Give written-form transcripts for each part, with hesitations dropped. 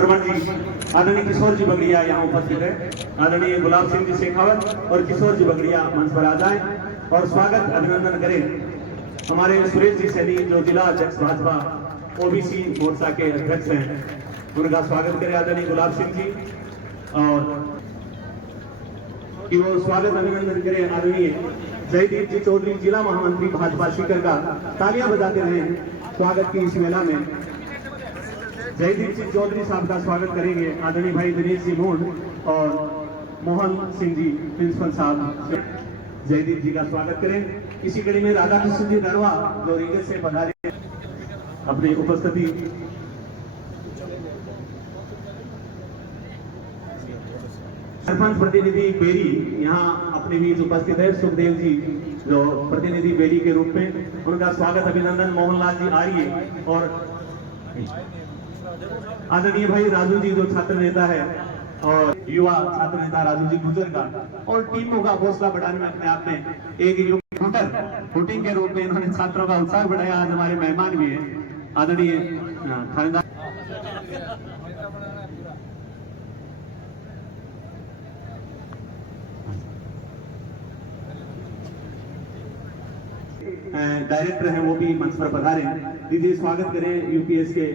सरवण जी, आदरणीय किशोर जी बगड़िया यहाँ उपस्थित है। आदरणीय गुलाब सिंह जी शेखावत और किशोर जी बगड़िया मंच पर आ जाएं और स्वागत अभिनंदन करें। हमारे सुरेश जी सैनी जो जिला अध्यक्ष भाजपा ओबीसी मोर्चा के अध्यक्ष हैं, उनका स्वागत करें आदरणीय गुलाब सिंह जी, और कि वो स्वागत अभिनंदन करें आदरणीय जयदीप जी चौधरी जिला महामंत्री भाजपा सीकर का। तालियां बजाते रहें स्वागत की इस मेला में। जयदीप जी चौधरी साहब का स्वागत करेंगे आदरणीय भाई दिनेश जी मूंड और मोहन सिंह जी प्रिंसिपल साहब। जयदीप जी का स्वागत करें। इसी कड़ी में राधा कृष्ण जी नरवा जो रीगल से पधारे अपनी उपस्थिति। सरपंच प्रतिनिधि बेरी यहाँ अपने बीच उपस्थित है। सुखदेव जी जो प्रतिनिधि बेरी के रूप में, उनका स्वागत अभिनंदन। मोहनलाल जी आर्य और आदरणीय भाई राजू जी जो छात्र नेता है और युवा छात्र नेता राजू जी गुजर का, और टीमों का हौसला बढ़ाने में अपने आप में एक वोटिंग के रूप में इन्होंने छात्रों का उत्साह बढ़ाया। आज हमारे मेहमान भी है आदरणीय थानेदार डायरेक्टर हैं, वो भी मंच पर पधारे। दीजिए स्वागत करें यूपीएस के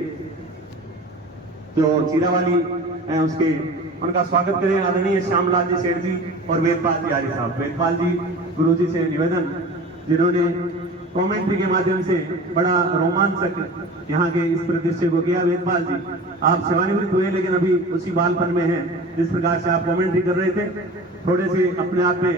जो चीरावाली हैं उसके, उनका स्वागत करें आदरणीय श्यामलाल जी सेठ जी और वेदपाल जी आर्य साहब। वेदपाल जी गुरुजी से निवेदन, जिन्होंने कमेंट्री के माध्यम से बड़ा रोमांचक यहाँ के इस परिदृश्य को किया। वेदपाल जी आप सेवानिवृत्त हुए लेकिन अभी उसी बालपन में हैं जिस प्रकार से आप कमेंट्री कर रहे थे। थोड़े से अपने आप में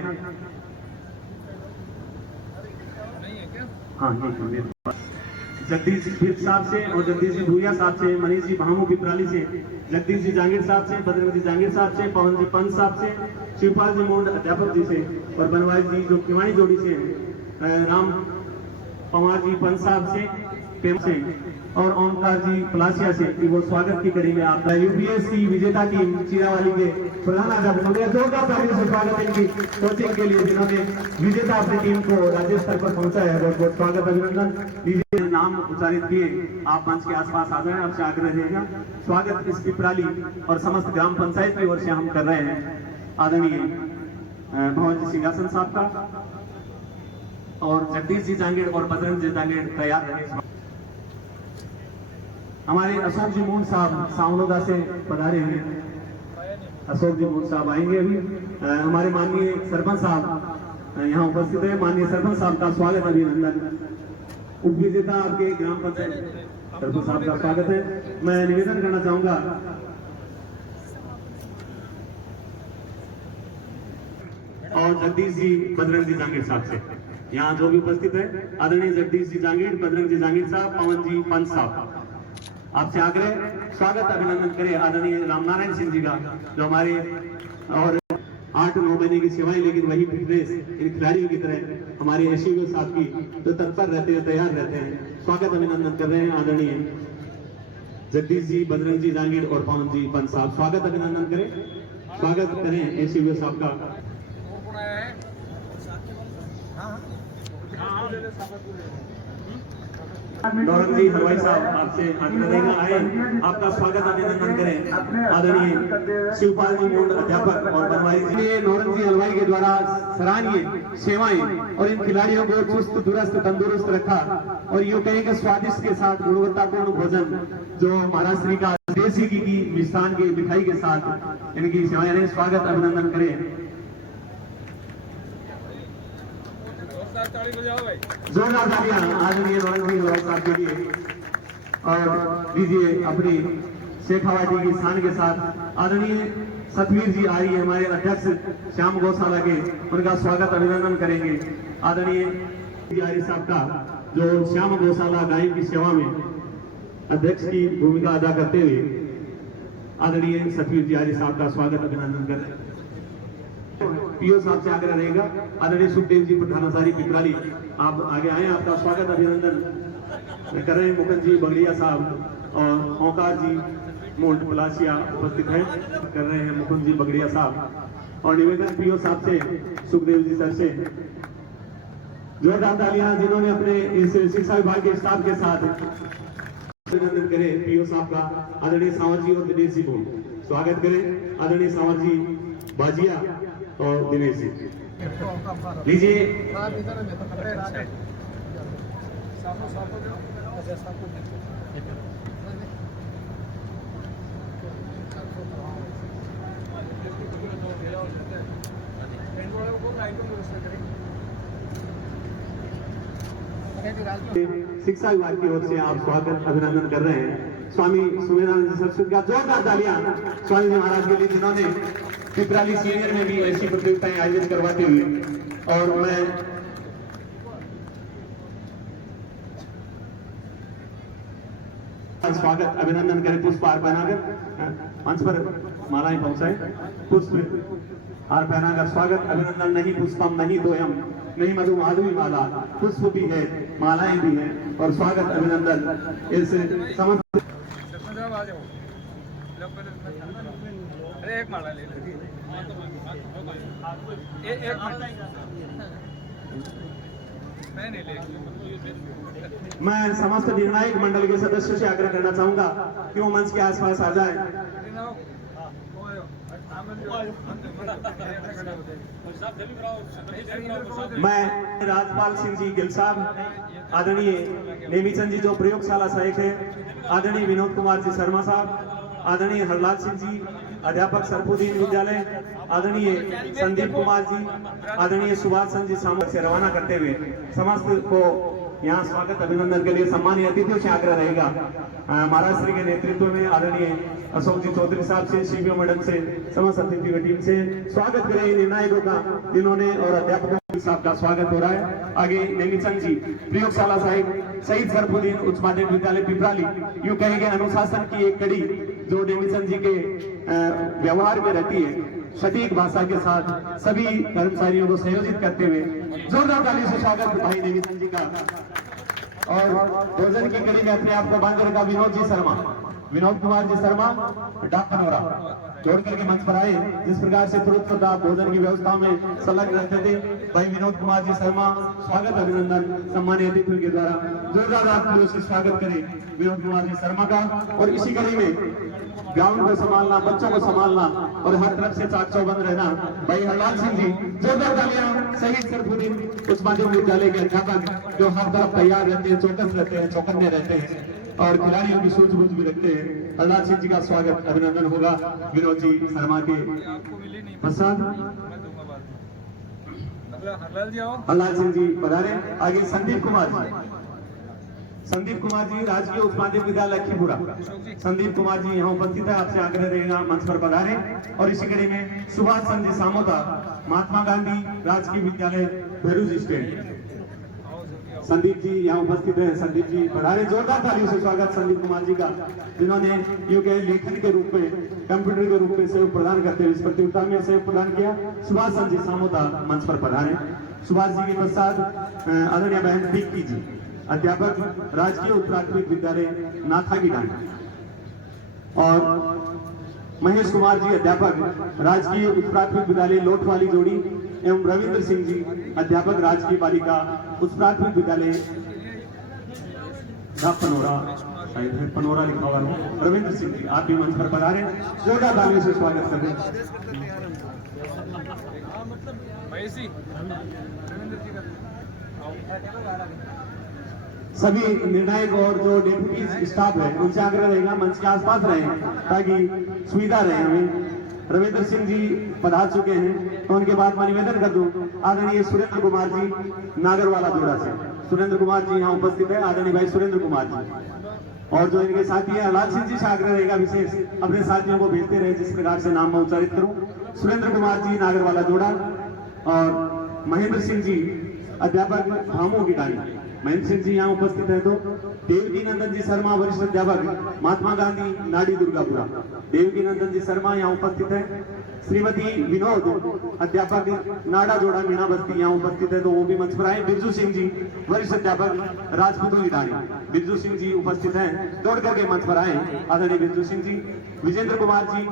जगदीश जी साहब से और जगदीश जी भूया साहब से, मनीष जी भामू पिपराली से, जगदीश जी जांगीर साहब से, बजरंग जी जांगीर साहब से, पवन जी पंत साहब से, शिवपाल जी मूंड अध्यापक जी से, और बनवारी जी जो किवाणी जोड़ी से, राम पवार जी पंत साहब से और ओमकार जी पलासिया से, वो स्वागत की कड़ी में आप यूपीएस की विजेता टीम चीरावाली के प्रधानाध्यापक जोरदार तालियों से स्वागत है इनकी कोचिंग के लिए, जिन्होंने विजेता अपनी टीम को राज्य स्तर पर पहुंचाया है। बहुत बहुत स्वागत अभिनंदन। नाम उच्चारित किए आप मंच के आसपास आ जाए, आपसे आग्रह रहेगा। स्वागत इस पिपराली और समस्त ग्राम पंचायत की ओर से हम कर रहे हैं आदरणीय भवन जी सिंहासन साहब का, और जगदीश जी जांगीर और बजरंग जी जांगीर तैयार रहे। हमारे अशोक जी मूंड साहब सावनोदा से पधारे हैं। अशोक जी मूंड साहब आएंगे अभी। हमारे माननीय सरपंच साहब यहाँ उपस्थित है। माननीय सरपंच साहब का स्वागत अभिनंदन। उप विजेता आपके ग्राम पंचायत सरपंच साहब का स्वागत है। मैं निवेदन करना चाहूंगा और जगदीश जी बजरंग जी जांगीर साहब से, यहाँ जो भी उपस्थित है आदरणीय जगदीश जी जांगीर, बजरंग जी जांगीर साहब, पवन जी पंत साहब, आपसे आग्रह स्वागत अभिनंदन करें आदरणीय रामनारायण सिंह जी का, जो हमारे और 8-9 महीने की सेवाएं, लेकिन वही फिटनेस इन खिलाड़ियों की तरह हमारे एसयू साहब की जो तत्पर रहते हैं, तैयार रहते हैं। स्वागत अभिनंदन कर रहे हैं आदरणीय जगदीश जी, बजरंग जी जांगीर और पवन जी पंत साहब। स्वागत अभिनंदन करें, स्वागत करें एसयू साहब का। नौरंग जी हलवाई साहब आपसे आग्रह रहेगा, आए आपका स्वागत अभिनंदन करें आदरणीय शिवपाल जी मूंड अध्यापक और बनवारी जी। नौरंग जी हलवाई के द्वारा सराहनीय सेवाएं और इन खिलाड़ियों को चुस्त दुरुस्त तंदुरुस्त रखा, और यूं कहें कि स्वादिष्ट के साथ गुणवत्तापूर्ण भोजन जो महाराष्ट्र का देसी घी की मिष्ठान की मिठाई के साथ इनकी सेवाएं। स्वागत अभिनंदन करें, जोरदार तालियां आदरणीय नौरंग जी हलवाई साहब के लिए। और दीजिए अपनी शेखावाटी की शान के साथ आदरणीय सतवीर जी आ रही है, हमारे अध्यक्ष श्याम गौशाला के, उनका स्वागत अभिनंदन करेंगे आदरणीय आर्य साहब का, जो श्याम गौशाला गाय की सेवा में अध्यक्ष की भूमिका अदा करते हुए आदरणीय सतवीर जी आर्य साहब का स्वागत अभिनंदन कर रहे हैं। पीओ साहब से आग्रह रहेगा आदरणीय सुखदेव जी प्रधानाचार्य पिपराली, आप आगे आए, आपका स्वागत अभिनंदन कर रहे हैं। मुकुंद जी बगड़िया साहब और ओंकार जी मूंड पलासिया उपस्थित हैं, कर रहे हैं मुकुंद जी बगड़िया साहब। और निवेदन पीओ साहब से, सुखदेव जी सर से जोरदार तालियां, जिन्होंने अपने इस शिक्षा विभाग के स्टाफ के साथ अभिनंदन करें पीओ साहब का आदरणीय सांवर जी और दिनेश जी को स्वागत करें आदरणीय सांवर जी बाजिया और दिनेश जी लीजिए। शिक्षा विभाग की ओर से आप स्वागत अभिनंदन कर रहे हैं स्वामी सुमेधानंद जी सरस्वती का जोरदार तालियां स्वामी जी महाराज के लिए जिन्होंने पिपराली सीनियर में भी ऐसी प्रतियोगिताएं आयोजित करवाते हुए और मैं स्वागत अभिनंदन करें पुष्प हार पहनाकर मंच पर मालाएं पहुंचाए पुष्प हार पहनाकर स्वागत अभिनंदन नहीं पुष्पम नहीं दोयम नहीं मधु माधवी माला पुष्प भी है मालाएं भी हैं और स्वागत अभिनंदन इस समस्त एक माला ले मैं समस्त निर्णायक मंडल के सदस्यों से आग्रह करना चाहूंगा कि वो मंच के आसपास आ जाए। मैं राजपाल सिंह जी गिल साहब आदरणीय नेमीचंद जी जो प्रयोगशाला सहायक है आदरणीय विनोद कुमार जी शर्मा साहब आदरणीय हरलाल सिंह जी अध्यापक सरफुद्दीन विद्यालय आदरणीय संदीप कुमार जी आदरणीय सुभाष चंद्र जी सामंत से रवाना करते हुए समस्त को यहाँ स्वागत अभिनंदन के लिए सम्मानीय अतिथियों से आग्रह रहेगा महाराज श्री के नेतृत्व में आदरणीय अशोक जी चौधरी साहब से सीबीओ मैडम से समस्त अतिथियों की टीम से स्वागत करें निर्णायकों का जिन्होंने और अध्यापकों साहब का स्वागत हो रहा है। आगे नेमीचंद जी प्रयोगशाला साहिब शहीद सरफुद्दीन उच्च माध्यमिक विद्यालय पिपराली यूं कहेंगे अनुशासन की एक कड़ी जो नेमीचंद जी के व्यवहार में रहती है सटीक भाषा के साथ सभी कर्मचारियों को संयोजित करते हुए जोरदार ताली से स्वागत भाई नेमीचंद जी का। और भोजन की कड़ी में अपने आप को बांध रखा विनोद कुमार जी शर्मा डाक कनौरा जोड़ करके मंच पर आए जिस प्रकार से तुरंत भोजन की व्यवस्था में संलग्न रहते थे भाई विनोद कुमार जी शर्मा स्वागत अभिनंदन सम्मानित अतिथियों के द्वारा जोरदार आपको से स्वागत करें विनोद कुमार जी शर्मा का। और इसी कड़ी में ग्राउंड को संभालना बच्चों को संभालना और हर तरफ से चाक चौबंद रहना भाई हरलाल सिंह जी जोरदार तालियां शहीद सरफुद्दीन उच्च माध्यमिक विद्यालय के अध्यापक जो हर तरफ तैयार रहते हैं चौकस रहते हैं चौकन्ने रहते हैं और खिलाड़ियों की सूझबूझ भी रखते हैं। हरलाल सिंह जी का स्वागत अभिनंदन होगा विनोद जी शर्मा के पश्चात हरलाल सिंह जी पधारे। आगे संदीप कुमार जी राजकीय उच्च माध्यमिक विद्यालय लखीपुरा संदीप कुमार जी यहाँ उपस्थित है आपसे आग्रह रहेगा मंच पर पधारे। और इसी कड़ी में सुभाष चंद्र जी सामोता महात्मा गांधी राजकीय विद्यालय भरूच स्टेट संदीप जी यहाँ उपस्थित है संदीप जी पधारे। जोरदार तालियों से स्वागत संदीप कुमार जी का जिन्होंने यूं के लेखन के रूप में कंप्यूटर के रूप में सहयोग प्रदान करते हुए इस प्रतियोगिता में सहयोग प्रदान किया। सुभाष चंद्र जी सामोता मंच पर पधारे। सुभाष जी के पश्चात आदरणीय बहन दीप्ति जी अध्यापक राजकीय उच्च प्राथमिक विद्यालय नाथा की डांडी और महेश कुमार जी अध्यापक राजकीय उच्च प्राथमिक विद्यालय लोटवाली जोड़ी एवं रविंद्र सिंह जी अध्यापक राजकीय बालिका उच्च प्राथमिक विद्यालय पनोरा पनोरा लिखा हुआ है रविंद्र सिंह जी आप भी मंच पर पधारे जोरदार तालियों से स्वागत करें। सभी निर्णायक और जो डेप्यूटी स्टाफ है उनसे आग्रह रहेगा मंच के आसपास रहे ताकि सुविधा रहे हमें। रविंद्र सिंह जी पधार चुके हैं तो उनके बाद मैं निवेदन कर दूं आदरणीय सुरेंद्र कुमार जी नागरवाला जोड़ा से सुरेंद्र कुमार जी यहाँ उपस्थित है आदरणीय भाई सुरेंद्र कुमार जी और जो इनके साथी है हरलाल सिंह जी से आग्रह रहेगा विशेष अपने साथियों को भेजते रहे जिस प्रकार से नाम मैं उच्चारित करूं। सुरेंद्र कुमार जी नागरवाला जोड़ा और महेंद्र सिंह जी अध्यापक भामू की डाली महेंद्र सिंह जी यहाँ उपस्थित है तो देवकी नंदन जी शर्मा वरिष्ठ अध्यापक महात्मा गांधी नाडी दुर्गापुरा देवकी नंदन जी शर्मा यहाँ उपस्थित है। श्रीमती विनोद अध्यापक नाडा जोड़ा मीणा बस्ती यहाँ उपस्थित है तो वो भी मंच पर आए। बिरजू सिंह जी वरिष्ठ अध्यापक राजपूतों की डाली बिरजू सिंह जी उपस्थित हैं दौड़ करके मंच पर आए आदरणीय बिरजू सिंह जी। विजेंद्र कुमार जी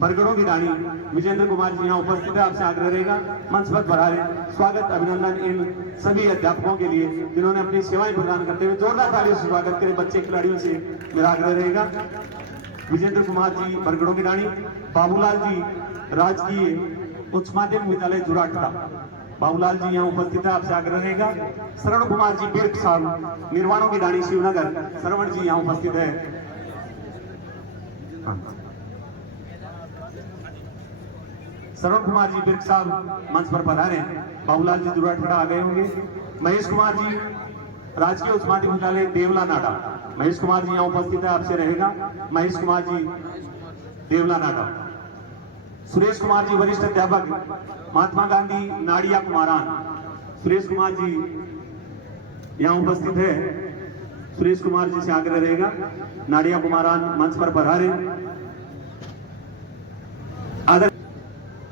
बरगड़ों की रानी विजेंद्र कुमार जी यहाँ उपस्थित है। आपसे आग्रह रहेगा मंच पर बढ़ाए स्वागत अभिनंदन इन सभी अध्यापकों के लिए जिन्होंने अपनी सेवाएं प्रदान करते हुए जोरदार तालियों से स्वागत करें बच्चे खिलाड़ियों से मेरा आग्रह रहेगा। विजेंद्र कुमार जी बरगड़ों की रानी, बाबूलाल जी राजकीय उच्च माध्यमिक विद्यालय जुराटड़ा, बाबूलाल जी यहाँ उपस्थित है। आपसे आग्रह रहेगा। श्रवण कुमार जी बिर्क साहब निर्वाणों की रानी शिवनगर, श्रवण जी यहाँ उपस्थित है। श्रवण कुमार जी बिर्क साहब मंच पर पधारे। बाबूलाल जी जुराटड़ा आ गए होंगे। महेश कुमार जी राजकीय उच्च माध्यमिक विद्यालय देवला नाडा, महेश कुमार जी यहाँ उपस्थित है। आपसे रहेगा महेश कुमार जी देवला नाडा। सुरेश कुमार जी वरिष्ठ अध्यापक महात्मा गांधी नाड़िया कुमारान, सुरेश कुमार जी यहाँ उपस्थित है। सुरेश कुमार जी से आग्रह रहेगा नाड़िया कुमारान मंच पर पधारे।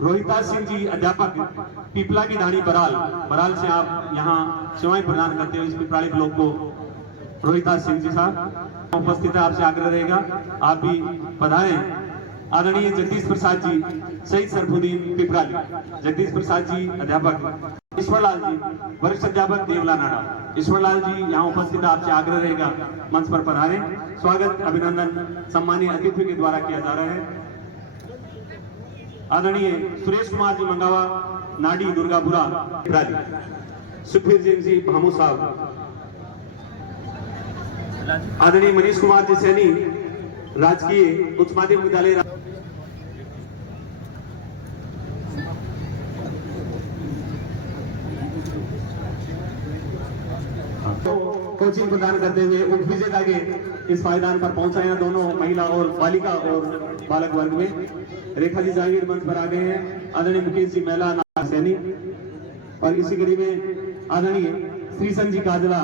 रोहिता सिंह जी अध्यापक पिपला की डाणी बराल, बराल से आप यहाँ सेवाएं प्रदान करते हुए इस पिपराली ब्लॉक को रोहिता सिंह जी साहब उपस्थित है। आपसे आग्रह रहेगा आप भी पधारें। आदरणीय जगदीश प्रसाद जी शहीद सरफुद्दीन पिपराली, जगदीश प्रसाद जी अध्यापक, ईश्वरलाल जी वरिष्ठ अध्यापक देवला नाडा, ईश्वरलाल जी यहाँ उपस्थित है। आपसे आग्रह रहेगा मंच पर पधारें। स्वागत अभिनंदन सम्मानीय अतिथि के द्वारा किया जा रहा है। आदरणीय सुरेश कुमार जी मंगावा नाडी दुर्गापुरा पिपराली, सुखबीर जी भामू साहब, आदरणीय मनीष कुमार जी सैनी राजकीय उच्च माध्यमिक विद्यालय, कोचिंग प्रदान करते हुए उपविजेता के इस पायदान पर पहुंचा है दोनों महिला और बालिका और बालक वर्ग में। रेखा जी जागीर मंच पर आ गए हैं। आदरणीय मुकेश जी महिला सैनी और इसी कड़ी में आदरणीय श्रीसन जी काजला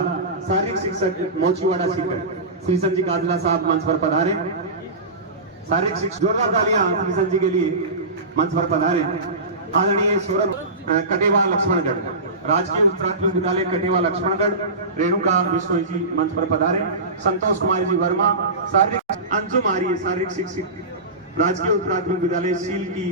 शारीरिक शिक्षक मोचीवाड़ा सीकर, श्रीसन जी काजला साहब मंच पर पधारे। शारीरिक शिक्षक जोरदार तालियां श्रीसन जी के लिए मंच पर पधारे। आदरणीय सौरभ कटेवा लक्ष्मणगढ़ राजकीय प्राथमिक विद्यालय कटेवा लक्ष्मणगढ़, रेणुका बिश्नोई जी मंच पर पधारे। संतोष कुमार जी वर्मा शारीरिक, अंजुम आर्य शारीरिक शिक्षक राजकीय प्राथमिक विद्यालय सील की,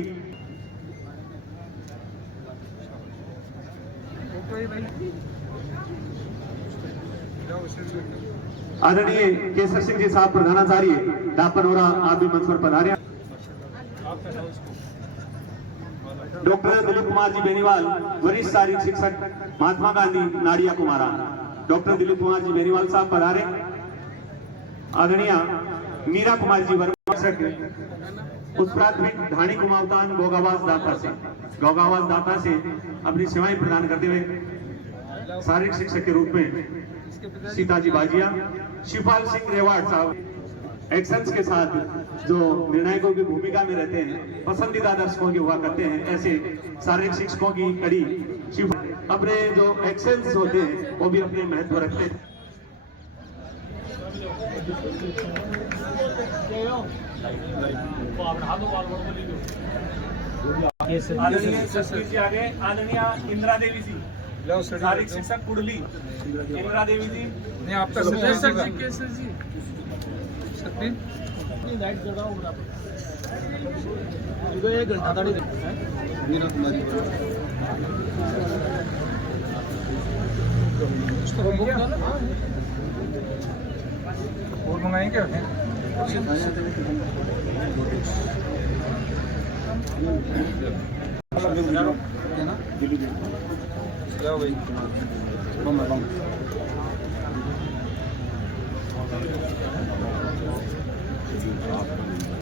आदरणीय केसर सिंह जी साहब प्रधानाचार्य डापनोरा आप भी मंच पर पधारे। डॉक्टर दिलीप कुमार जी बेनीवाल वरिष्ठ शारीरिक शिक्षक महात्मा गांधी नाड़िया कुमारा, डॉक्टर दिलीप कुमार जी बेनीवाल साहब पधारे। आदरणीय मीरा कुमार जी वर्मा शिक्षक उच्च प्राथमिक ढाणी कुमावतान गोगावास दाता से अपनी सेवाएं प्रदान करते हुए शारीरिक शिक्षक के रूप में सीता जी बाजिया, शिवपाल सिंह रेवाड़ साहब एक्शंस के साथ जो निर्णायकों की भूमिका में रहते हैं, पसंदीदा दर्शकों के हुआ करते हैं, ऐसे शारीरिक शिक्षकों की कड़ी शिव अपने जो एक्शंस होते हैं वो भी अपने महत्व रखते हैं। आगे आदरणीय इंदिरा देवी जी शारीरिक शिक्षक कुंडली, इंदिरा देवी जी नहीं आपका सर जी लाइट कर रहा हूँ एक घंटा था मीरा कुमारी और मंगाएंगे क्या भाई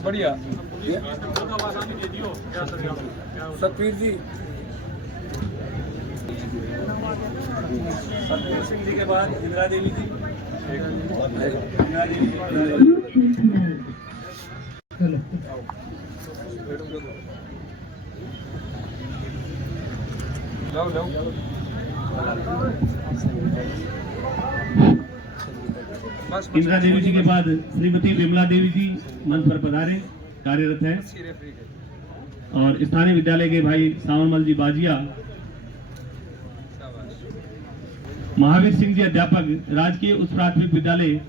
बढ़िया सतवीर जी, सतवीर सिंह जी के बाद इंदिरा देवी जी, इंदिरा देवी जी के बाद श्रीमती विमला देवी जी मंच पर पधारे, कार्यरत है। और स्थानीय विद्यालय के भाई सावनमल जी बाजिया, महावीर सिंह जी अध्यापक राजकीय उच्च प्राथमिक विद्यालय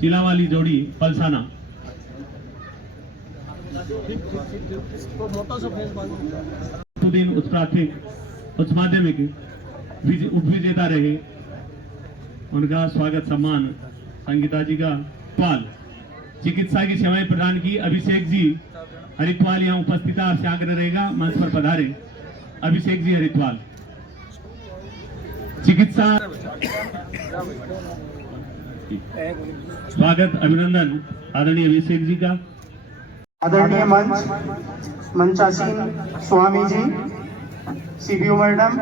चिलावाली जोड़ी पलसाना, तो मोटा सा फेस बांधो। दिन उच्च प्राथमिक उच्च माध्यमिक उप विजेता रहे, उनका स्वागत सम्मान संगीता जी का। पाल चिकित्सा की सेवाएं प्रदान की अभिषेक जी हरिद्वार यहाँ उपस्थित आपसे आग्रह रहेगा, मंच पर पधारे। अभिषेक जी हरिद्वार चिकित्सा स्वागत अभिनंदन आदरणीय अभिषेक जी का। आदरणीय मंचासीन स्वामी जी, सीबीओ मैडम,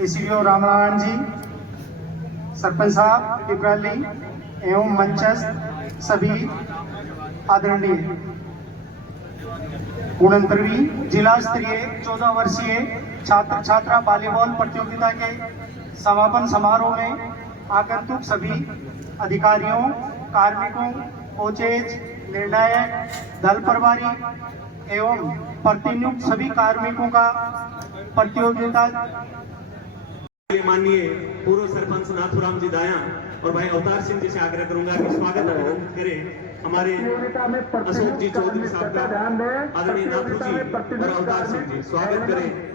एसीबीओ रामनारायण जी, सरपंच साहब पिपराली एवं मंचस्थ सभी आदरणीय गुणंतरवी जिला स्तरीय 14 वर्षीय छात्र छात्रा वॉलीबॉल प्रतियोगिता के समापन समारोह में आगंतुक सभी अधिकारियों, कार्मिकों, कोचेज, निर्णायक, दल प्रभारी एवं प्रतिनियुक्त सभी कार्मिकों का प्रतियोगिता। माननीय पूर्व सरपंच नाथुराम जी दाया और भाई अवतार सिंह जी से आग्रह करूंगा कि स्वागत अभिनंदन करें हमारे अशोक जी चौधरी साहब का। आदरणीय नाथू जी और अवतार सिंह जी स्वागत करें।